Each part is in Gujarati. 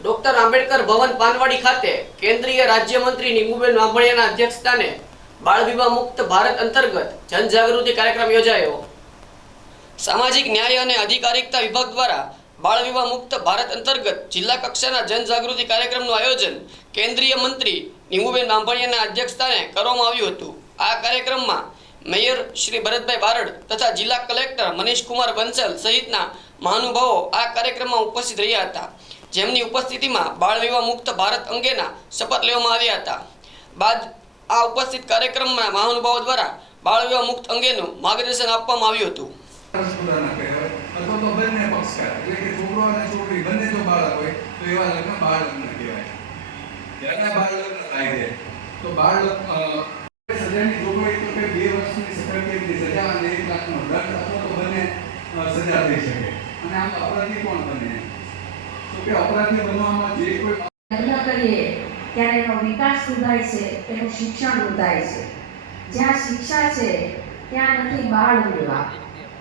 ડોક્ટર આંબેડકર ભવન પાનવાડી ખાતે કેન્દ્રીય રાજ્યમંત્રી નીમુબેન વાંભણિયાના અધ્યક્ષસ્થાને બાળ વિવાહ મુક્ત ભારત અંતર્ગત જનજાગૃતિ કાર્યક્રમ યોજાયો. સામાજિક ન્યાય અને અધિકારિકતા વિભાગ દ્વારા બાળ વિવાહ મુક્ત ભારત અંતર્ગત જિલ્લા કક્ષાના જનજાગૃતિ કાર્યક્રમનું આયોજન કેન્દ્રીય મંત્રી નીમુબેન વાંભણિયાના અધ્યક્ષસ્થાને કરવામાં આવ્યું હતું. આ કાર્યક્રમમાં મેયર શ્રી ભરતભાઈ બારડ તથા જિલ્લા કલેક્ટર મનીષકુમાર બંસલ સહિતના મહાનુભાવો આ કાર્યક્રમમાં ઉપસ્થિત રહ્યા હતા. જેમની ઉપસ્થિતિમાં બાળ વિવાહ મુક્ત ભારત અંગેના શપથ લેવામાં આવ્યા હતા. બાદ આ ઉપસ્થિત કાર્યક્રમમાં મહાનુભાવો દ્વારા બાળ વિવાહ મુક્ત અંગેનું માર્ગદર્શન આપવામાં આવ્યું હતું. સજા અને શકે. અને આમ અપરાધી કોણ બને? કે અપરાધી બનવામાં જે કોઈ કરીએ, ત્યારે એનો વિકાસ સુધાય છે, એનું શિક્ષણ વૃદ્ધાય છે. જ્યાં શિક્ષા છે, ત્યાં નથી બાળ વિવાહ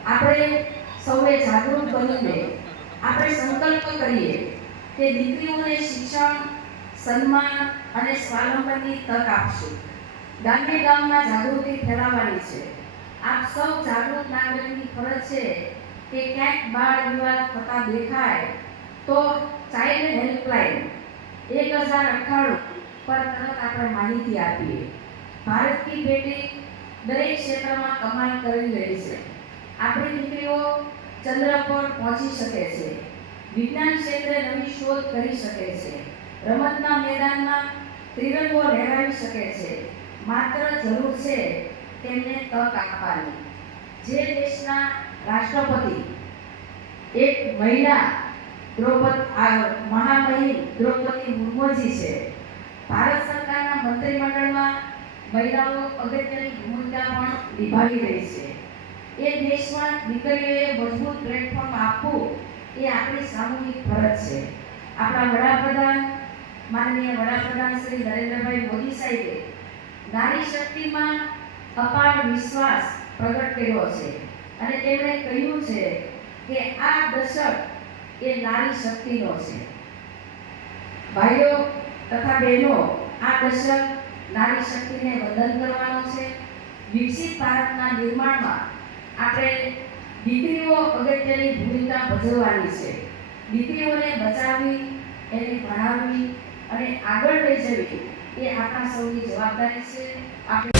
આપણે સૌએ જાગૃત બનીને, આપણે સંકલ્પ કરીએ કે દીકરીઓને શિક્ષણ, સન્માન અને સ્વાવલંબનની તક આપશું. ગામે ગામમાં જાગૃતિ ફેલાવવાની છે. આપ સૌ જાગૃત નાગરિકની ફરજ છે કે ક્યાંક બાળ વિવાહ થતા દેખાય તો ચાઇલ્ડ હેલ્પલાઇન એક હજાર અઠ્ઠાણું પર તરત આપણે માહિતી આપીએ. ભારત કી બેટી દરેક ક્ષેત્રમાં કમાલ કરી રહી છે. આપણી દીકરીઓ ચંદ્ર પર પહોંચી શકે છે. વિજ્ઞાન ક્ષેત્રે નવી શોધ કરી શકે છે. રમતના મેદાનમાં ત્રિરંગો લહેરાવી શકે છે. માત્ર જરૂર છે તેમને તક આપવાની. જે દેશના રાષ્ટ્રપતિ, એક મહિલા દ્રૌપદી આ મહામહિમ દ્રૌપદી મુર્મુજી છે. ભારત સરકારના મંત્રીમંડળમાં મહિલાઓ અગત્યની ભૂમિકા પણ નિભાવી રહી છે. એ દેશમાં દીકરીઓએ મજબૂત પ્લેટફોર્મ આપવું એ આપણી સામૂહિક ફરજ છે. આપણા વડાપ્રધાન માનનીય વડાપ્રધાન શ્રી નરેન્દ્રભાઈ મોદી સાહેબે નારી શક્તિમાં અપાર વિશ્વાસ પ્રગટ કર્યો છે. અને તેમણે કહ્યું છે કે આ દશક એ નારી શક્તિનો છે. ભાઈઓ તથા બહેનો, આ દશક નારી શક્તિને વંદન કરવાનો છે. વિકસિત ભારતના નિર્માણમાં આપણે દીકરીઓ અગત્યની ભૂમિકા ભજવવાની છે. દીકરીઓને બચાવવી, એને ભણાવવી અને આગળ લઈ જવી એ આપણા સૌની જવાબદારી છે. આપણે